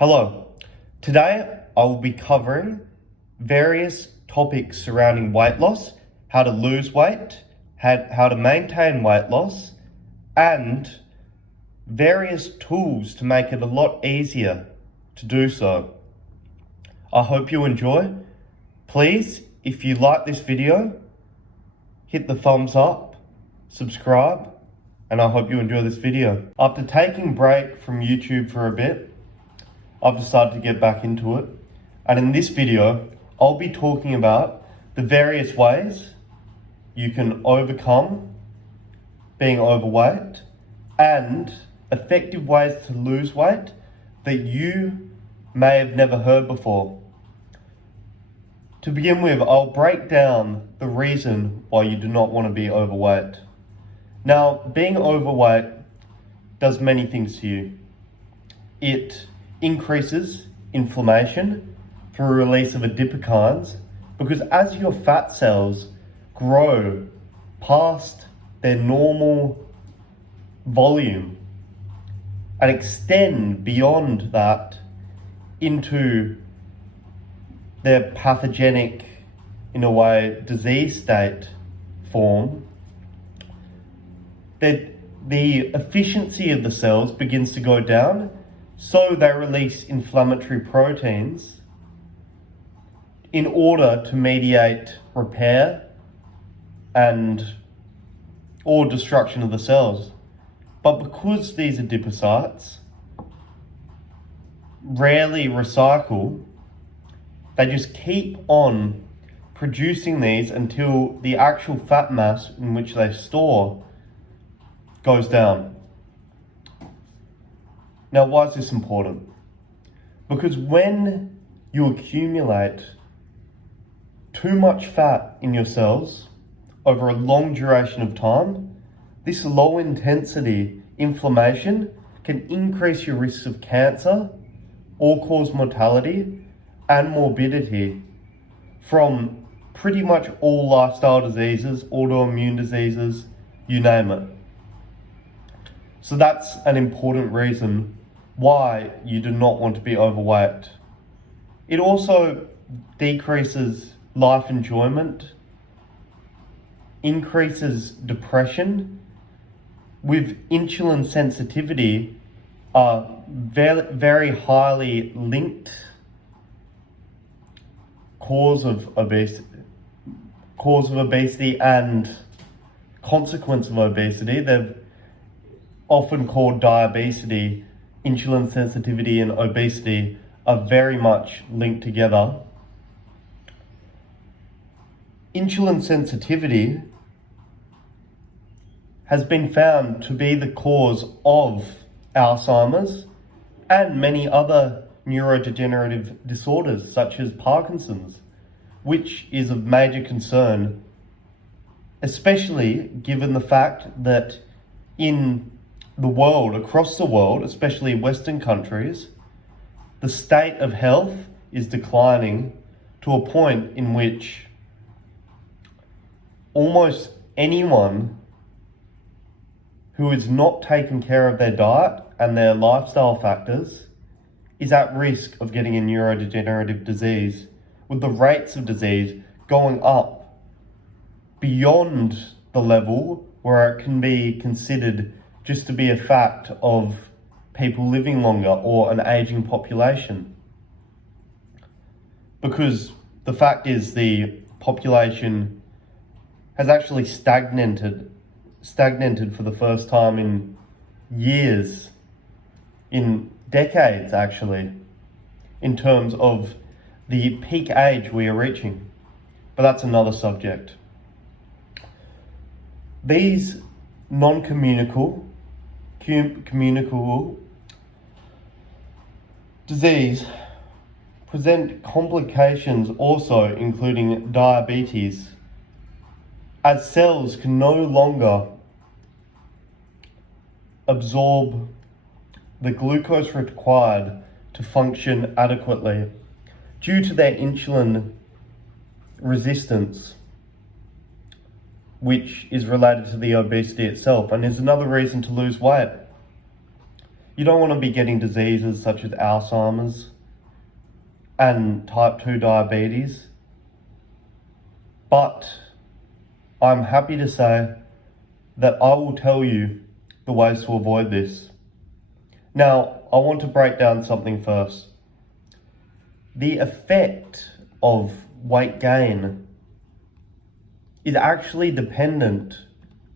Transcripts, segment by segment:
Hello. Today I will be covering various topics surrounding weight loss, how to lose weight, how to maintain weight loss, and various tools to make it a lot easier to do so. I hope you enjoy. Please, if you like this video, hit the thumbs up, subscribe, and I hope you enjoy this video. After taking a break from YouTube for a bit, I've decided to get back into it. And in this video, I'll be talking about the various ways you can overcome being overweight and effective ways to lose weight that you may have never heard before. To begin with, I'll break down the reason why you do not want to be overweight. Now, being overweight does many things to you. It increases inflammation through release of adipokines, because as your fat cells grow past their normal volume and extend beyond that into their pathogenic, in a way, disease state form, the efficiency of the cells begins to go down. So they release inflammatory proteins in order to mediate repair or destruction of the cells. But because these adipocytes rarely recycle, they just keep on producing these until the actual fat mass in which they store goes down. Now, why is this important? Because when you accumulate too much fat in your cells over a long duration of time, this low intensity inflammation can increase your risks of cancer, all-cause mortality, and morbidity from pretty much all lifestyle diseases, autoimmune diseases, you name it. So that's an important reason why you do not want to be overweight. It also decreases life enjoyment, increases depression, with insulin sensitivity very highly linked cause of obesity and consequence of obesity. They've often called diabetes. Insulin sensitivity and obesity are very much linked together. Insulin sensitivity has been found to be the cause of Alzheimer's and many other neurodegenerative disorders such as Parkinson's, which is of major concern, especially given the fact that in the world, across the world, especially Western countries, the state of health is declining to a point in which almost anyone who is not taking care of their diet and their lifestyle factors is at risk of getting a neurodegenerative disease, with the rates of disease going up beyond the level where it can be considered just to be a fact of people living longer or an aging population. Because the fact is the population has actually stagnated for the first time in years, in decades actually, in terms of the peak age we are reaching. But that's another subject. These non-communicable disease present complications also, including diabetes, as cells can no longer absorb the glucose required to function adequately due to their insulin resistance, which is related to the obesity itself and is another reason to lose weight. You don't want to be getting diseases such as Alzheimer's and type 2 diabetes. But I'm happy to say that I will tell you the ways to avoid this. Now, I want to break down something first. The effect of weight gain is actually dependent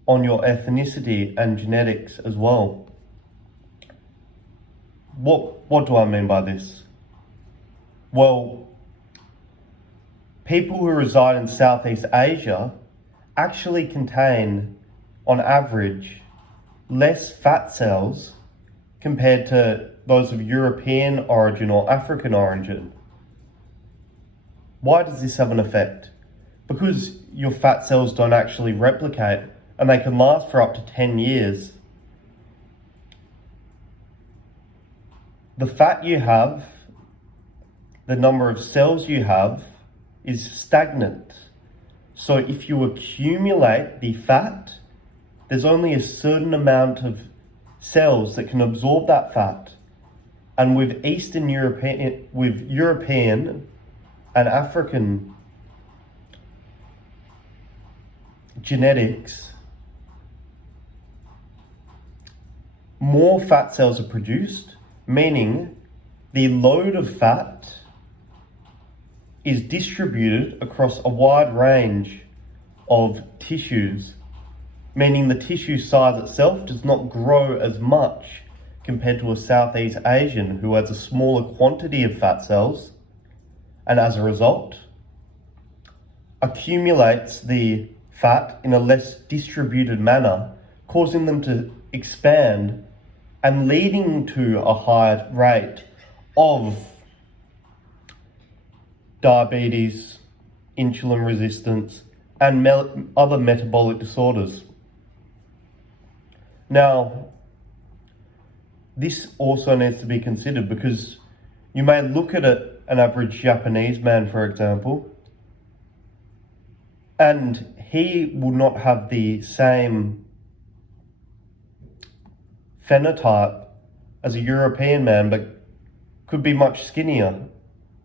on your ethnicity and genetics as well. What do I mean by this? Well, people who reside in Southeast Asia actually contain, on average, less fat cells compared to those of European origin or African origin. Why does this have an effect? Because your fat cells don't actually replicate and they can last for up to 10 years. The fat you have, the number of cells you have, is stagnant. So if you accumulate the fat, there's only a certain amount of cells that can absorb that fat. And with European and African genetics, more fat cells are produced, meaning the load of fat is distributed across a wide range of tissues, meaning the tissue size itself does not grow as much compared to a Southeast Asian who has a smaller quantity of fat cells, and as a result, accumulates the fat in a less distributed manner, causing them to expand and leading to a higher rate of diabetes, insulin resistance, and other metabolic disorders. Now, this also needs to be considered because you may look at an average Japanese man, for example, and he will not have the same phenotype as a European man, but could be much skinnier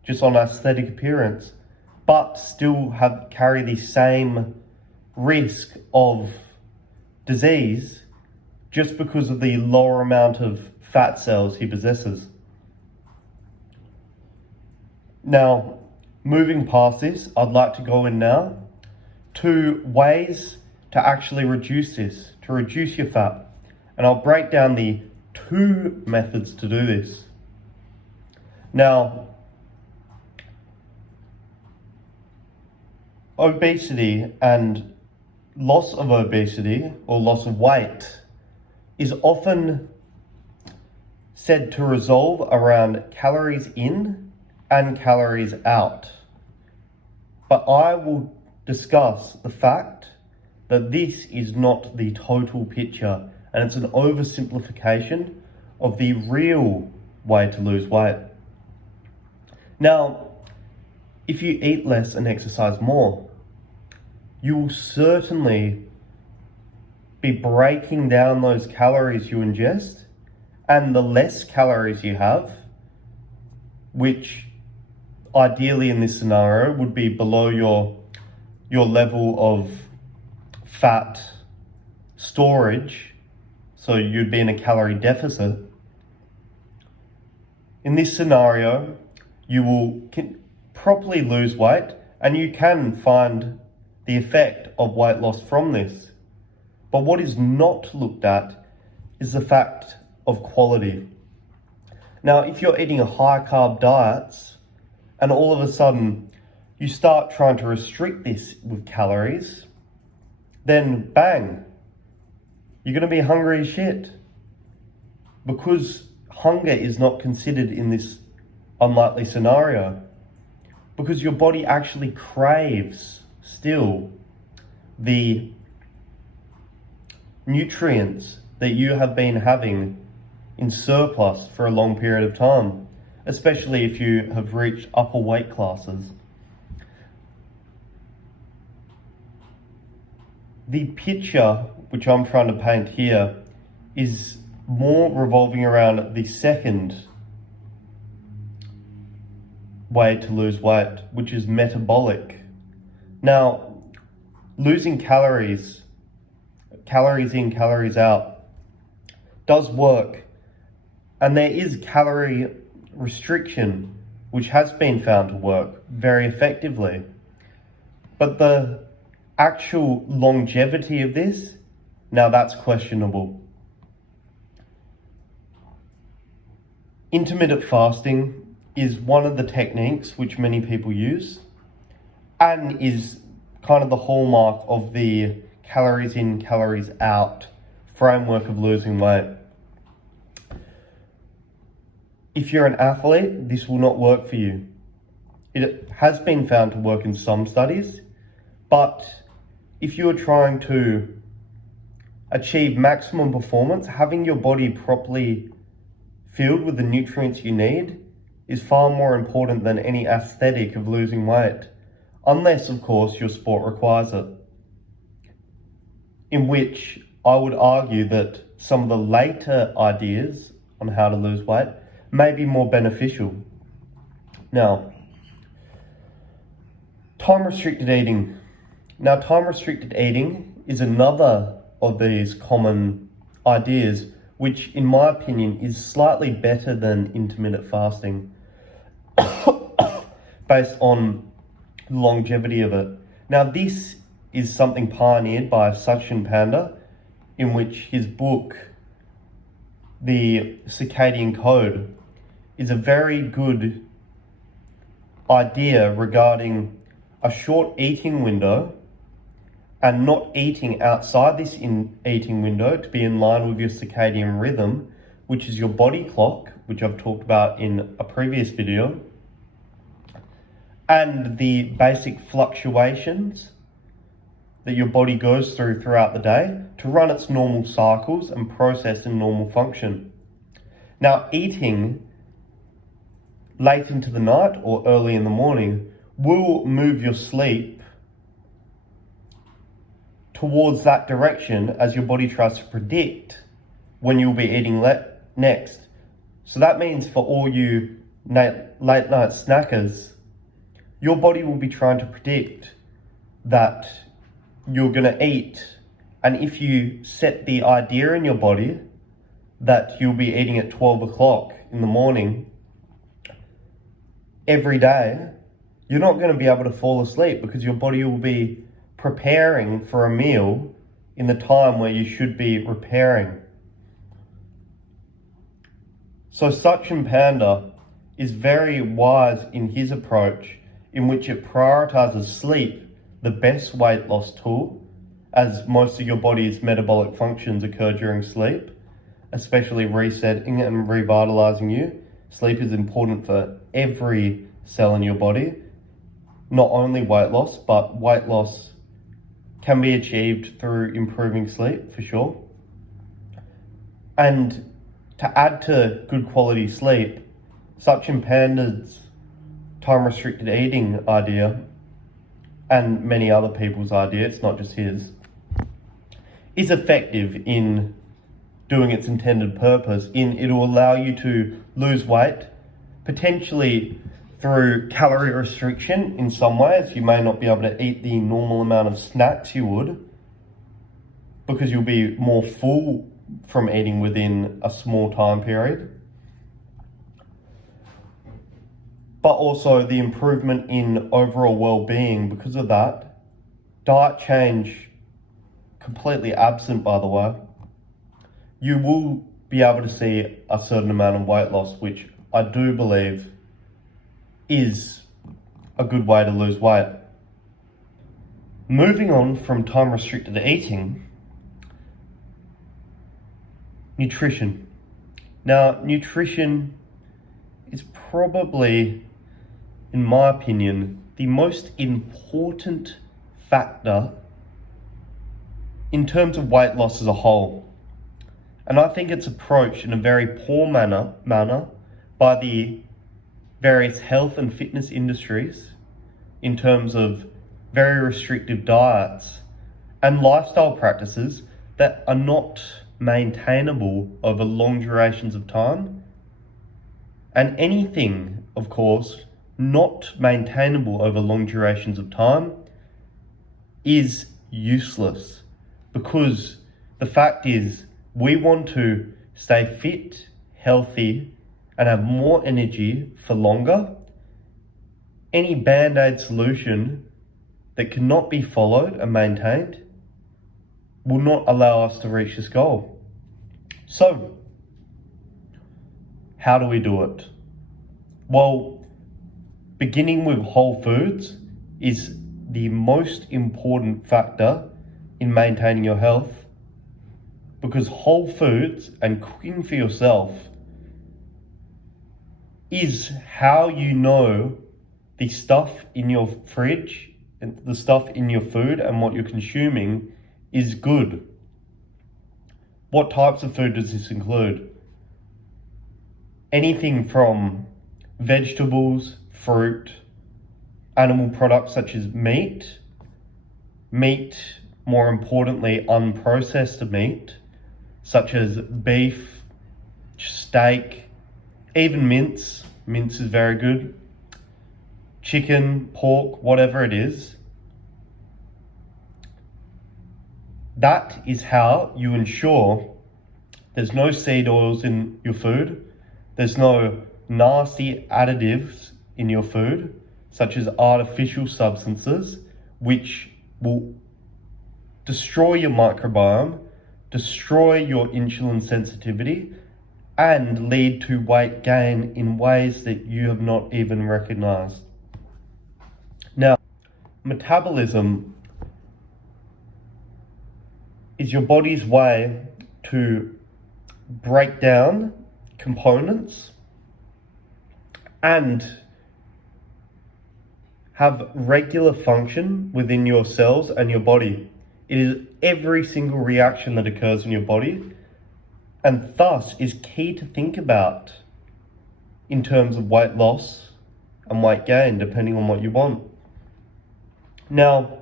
just on aesthetic appearance, but still carry the same risk of disease just because of the lower amount of fat cells he possesses. Now, moving past this, I'd like to go in now to ways to actually reduce this, to reduce your fat. And I'll break down the 2 methods to do this. Now, obesity and loss of obesity or loss of weight is often said to resolve around calories in and calories out. But I will discuss the fact that this is not the total picture, and it's an oversimplification of the real way to lose weight. Now, if you eat less and exercise more, you will certainly be breaking down those calories you ingest, and the less calories you have, which ideally in this scenario would be below your level of fat storage, so you'd be in a calorie deficit. In this scenario, you will properly lose weight, and you can find the effect of weight loss from this. But what is not looked at is the fact of quality. Now, if you're eating a high carb diet and all of a sudden you start trying to restrict this with calories, then bang, you're going to be hungry as shit. Because hunger is not considered in this unlikely scenario. Because your body actually craves still the nutrients that you have been having in surplus for a long period of time, especially if you have reached upper weight classes. The picture which I'm trying to paint here is more revolving around the second way to lose weight, which is metabolic. Now, losing calories in, calories out, does work. And there is calorie restriction, which has been found to work very effectively. But the actual longevity of this, now that's questionable. Intermittent fasting is one of the techniques which many people use and is kind of the hallmark of the calories in, calories out framework of losing weight. If you're an athlete, this will not work for you. It has been found to work in some studies, but if you're trying to achieve maximum performance, having your body properly filled with the nutrients you need is far more important than any aesthetic of losing weight, unless, of course, your sport requires it. In which I would argue that some of the later ideas on how to lose weight may be more beneficial. Now, time-restricted eating. Now, time-restricted eating is another of these common ideas, which in my opinion is slightly better than intermittent fasting based on the longevity of it. Now, this is something pioneered by Sachin Panda, in which his book, The Circadian Code, is a very good idea regarding a short eating window and not eating outside this eating window to be in line with your circadian rhythm, which is your body clock, which I've talked about in a previous video, and the basic fluctuations that your body goes through throughout the day to run its normal cycles and process in normal function. Now, eating late into the night or early in the morning will move your sleep towards that direction as your body tries to predict when you'll be eating next. So that means for all you late night snackers, your body will be trying to predict that you're going to eat. And if you set the idea in your body that you'll be eating at 12 o'clock in the morning every day, you're not going to be able to fall asleep because your body will be preparing for a meal in the time where you should be repairing. So Sachin Panda is very wise in his approach, in which it prioritizes sleep, the best weight loss tool, as most of your body's metabolic functions occur during sleep, especially resetting and revitalizing you. Sleep is important for every cell in your body. Not only weight loss, but weight loss can be achieved through improving sleep, for sure. And to add to good quality sleep, Sachin Panda's time-restricted eating idea, and many other people's idea, it's not just his, is effective in doing its intended purpose. It'll allow you to lose weight, potentially through calorie restriction in some ways. You may not be able to eat the normal amount of snacks you would because you'll be more full from eating within a small time period. But also the improvement in overall well-being because of that. Diet change, completely absent by the way. You will be able to see a certain amount of weight loss, which I do believe is a good way to lose weight. Moving on from time-restricted eating, nutrition. Now, nutrition is probably, in my opinion, the most important factor in terms of weight loss as a whole. And I think it's approached in a very poor manner by the various health and fitness industries in terms of very restrictive diets and lifestyle practices that are not maintainable over long durations of time. And anything, of course, not maintainable over long durations of time is useless, because the fact is we want to stay fit, healthy, and have more energy for longer. Any band-aid solution that cannot be followed and maintained will not allow us to reach this goal. So, how do we do it? Well, beginning with whole foods is the most important factor in maintaining your health, because whole foods and cooking for yourself is how you know the stuff in your fridge and the stuff in your food and what you're consuming is good. What types of food does this include? Anything from vegetables, fruit, animal products such as meat, more importantly, unprocessed meat, such as beef, steak, even mince. Mince is very good. Chicken, pork, whatever it is. That is how you ensure there's no seed oils in your food, there's no nasty additives in your food, such as artificial substances, which will destroy your microbiome, destroy your insulin sensitivity, and lead to weight gain in ways that you have not even recognized. Now, metabolism is your body's way to break down components and have regular function within your cells and your body. It is every single reaction that occurs in your body, and thus is key to think about in terms of weight loss and weight gain, depending on what you want. Now,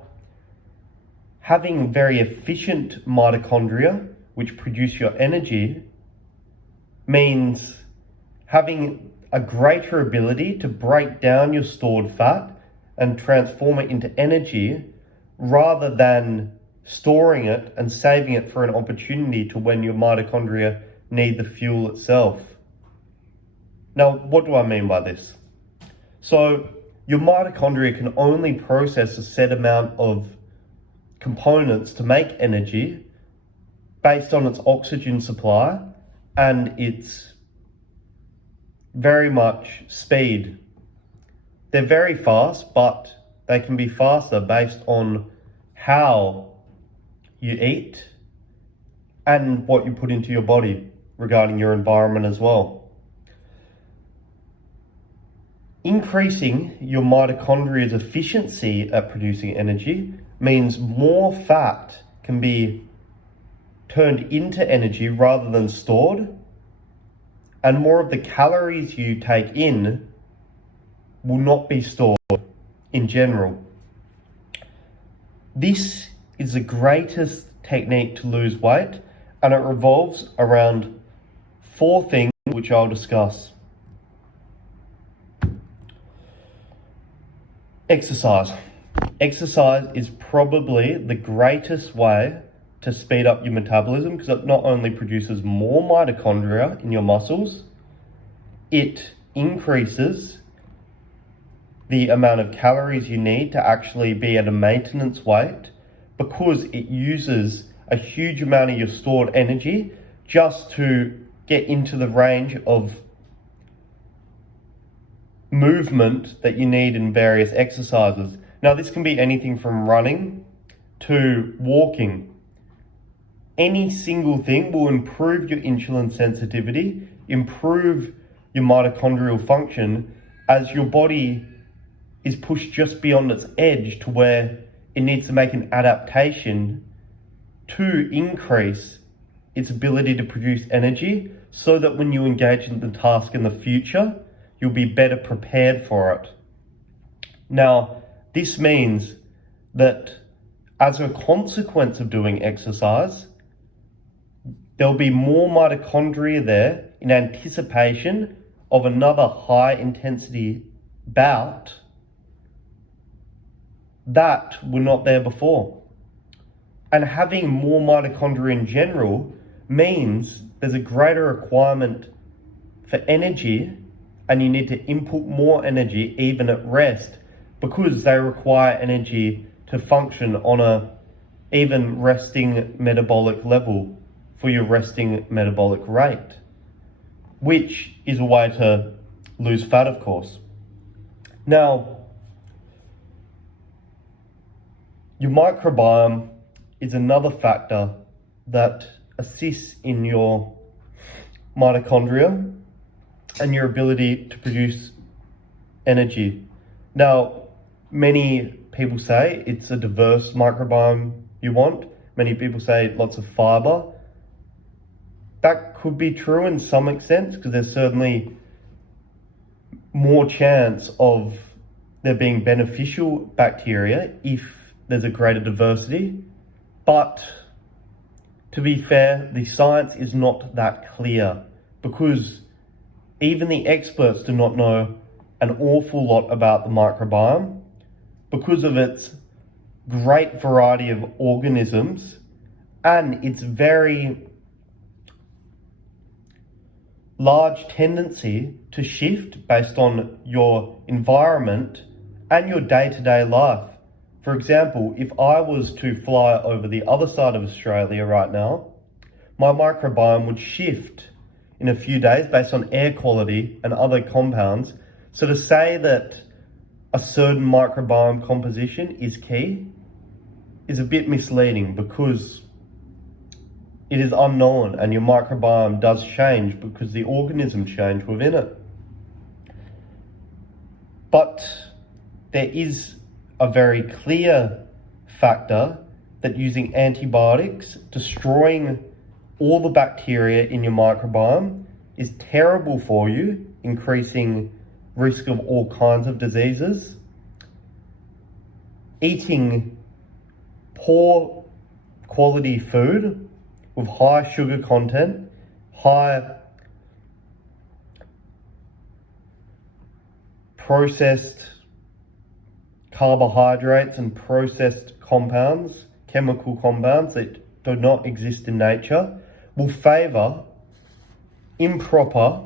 having very efficient mitochondria, which produce your energy, means having a greater ability to break down your stored fat and transform it into energy, rather than storing it and saving it for an opportunity to when your mitochondria need the fuel itself. Now, what do I mean by this? So, your mitochondria can only process a set amount of components to make energy based on its oxygen supply and its very much speed. They're very fast, but they can be faster based on how you eat and what you put into your body regarding your environment as well. Increasing your mitochondria's efficiency at producing energy means more fat can be turned into energy rather than stored, and more of the calories you take in will not be stored in general. This is the greatest technique to lose weight, and it revolves around 4 things which I'll discuss. Exercise. Exercise is probably the greatest way to speed up your metabolism, because it not only produces more mitochondria in your muscles, it increases the amount of calories you need to actually be at a maintenance weight, because it uses a huge amount of your stored energy just to get into the range of movement that you need in various exercises. Now, this can be anything from running to walking. Any single thing will improve your insulin sensitivity, improve your mitochondrial function, as your body is pushed just beyond its edge to where it needs to make an adaptation to increase its ability to produce energy, so that when you engage in the task in the future, you'll be better prepared for it. Now, this means that as a consequence of doing exercise, there'll be more mitochondria there in anticipation of another high intensity bout that were not there before. And having more mitochondria in general means there's a greater requirement for energy, and you need to input more energy even at rest, because they require energy to function on a even resting metabolic level for your resting metabolic rate, which is a way to lose fat, of course. Now, your microbiome is another factor that assists in your mitochondria and your ability to produce energy. Now, many people say it's a diverse microbiome you want. Many people say lots of fiber. That could be true in some extent, because there's certainly more chance of there being beneficial bacteria if there's a greater diversity. But to be fair, the science is not that clear, because even the experts do not know an awful lot about the microbiome because of its great variety of organisms and its very large tendency to shift based on your environment and your day-to-day life. For example, if I was to fly over the other side of Australia right now, my microbiome would shift in a few days based on air quality and other compounds. So to say that a certain microbiome composition is key is a bit misleading, because it is unknown and your microbiome does change because the organisms change within it. But there is a very clear factor that using antibiotics, destroying all the bacteria in your microbiome, is terrible for you, increasing risk of all kinds of diseases. Eating poor quality food with high sugar content, high processed carbohydrates and processed compounds, chemical compounds that do not exist in nature, will favour improper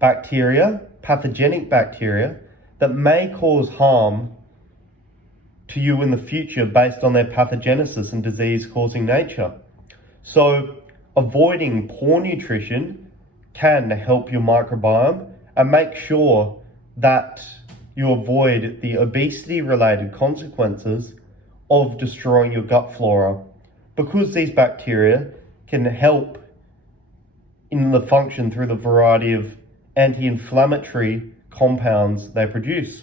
bacteria, pathogenic bacteria, that may cause harm to you in the future based on their pathogenesis and disease-causing nature. So avoiding poor nutrition can help your microbiome and make sure that you avoid the obesity-related consequences of destroying your gut flora, because these bacteria can help in the function through the variety of anti-inflammatory compounds they produce.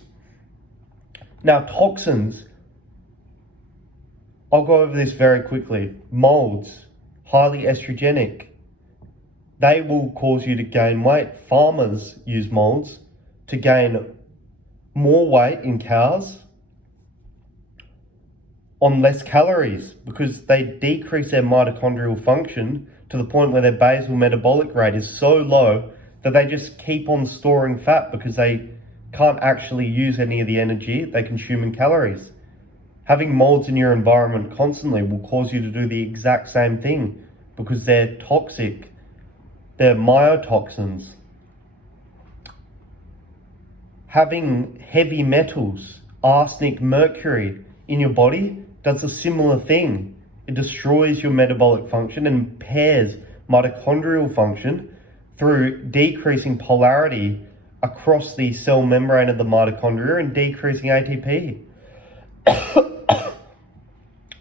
Now, toxins, I'll go over this very quickly. Molds, highly estrogenic. They will cause you to gain weight. Farmers use molds to gain more weight in cows on less calories, because they decrease their mitochondrial function to the point where their basal metabolic rate is so low that they just keep on storing fat because they can't actually use any of the energy they consume in calories. Having molds in your environment constantly will cause you to do the exact same thing, because they're toxic. They're myotoxins. Having heavy metals, arsenic, mercury in your body does a similar thing. It destroys your metabolic function and impairs mitochondrial function through decreasing polarity across the cell membrane of the mitochondria and decreasing ATP.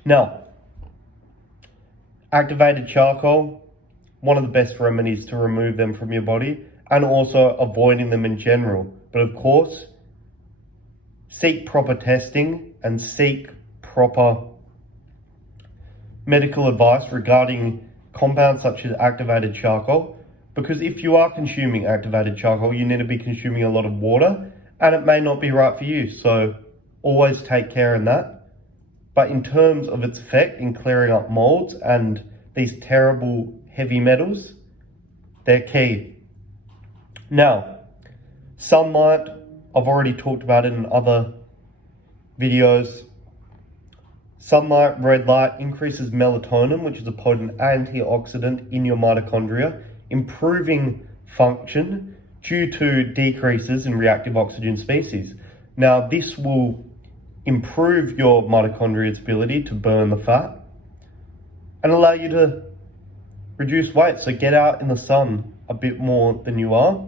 Now, activated charcoal, one of the best remedies to remove them from your body, and also avoiding them in general. But of course, seek proper testing and seek proper medical advice regarding compounds such as activated charcoal, because if you are consuming activated charcoal, you need to be consuming a lot of water, and it may not be right for you. So always take care in that. But in terms of its effect in clearing up molds and these terrible heavy metals, they're key. Now, sunlight, I've already talked about it in other videos. Sunlight, red light, increases melatonin, which is a potent antioxidant in your mitochondria, improving function due to decreases in reactive oxygen species. Now, this will improve your mitochondria's ability to burn the fat and allow you to reduce weight. So get out in the sun a bit more than you are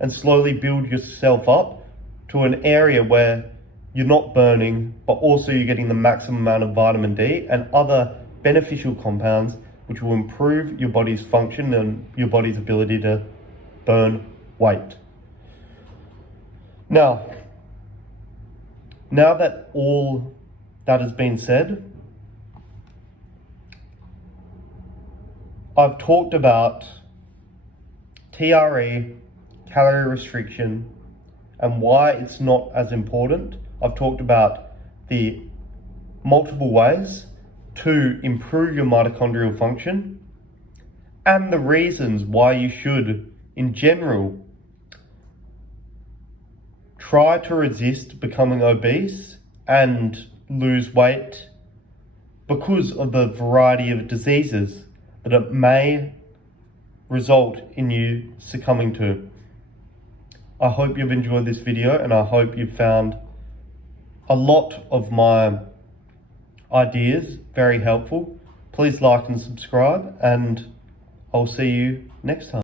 and slowly build yourself up to an area where you're not burning, but also you're getting the maximum amount of vitamin D and other beneficial compounds which will improve your body's function and your body's ability to burn weight. Now that all that has been said, I've talked about TRE, calorie restriction, and why it's not as important. I've talked about the multiple ways to improve your mitochondrial function and the reasons why you should, in general, try to resist becoming obese and lose weight because of the variety of diseases that it may result in you succumbing to. I hope you've enjoyed this video and I hope you've found a lot of my ideas very helpful. Please like and subscribe, and I'll see you next time.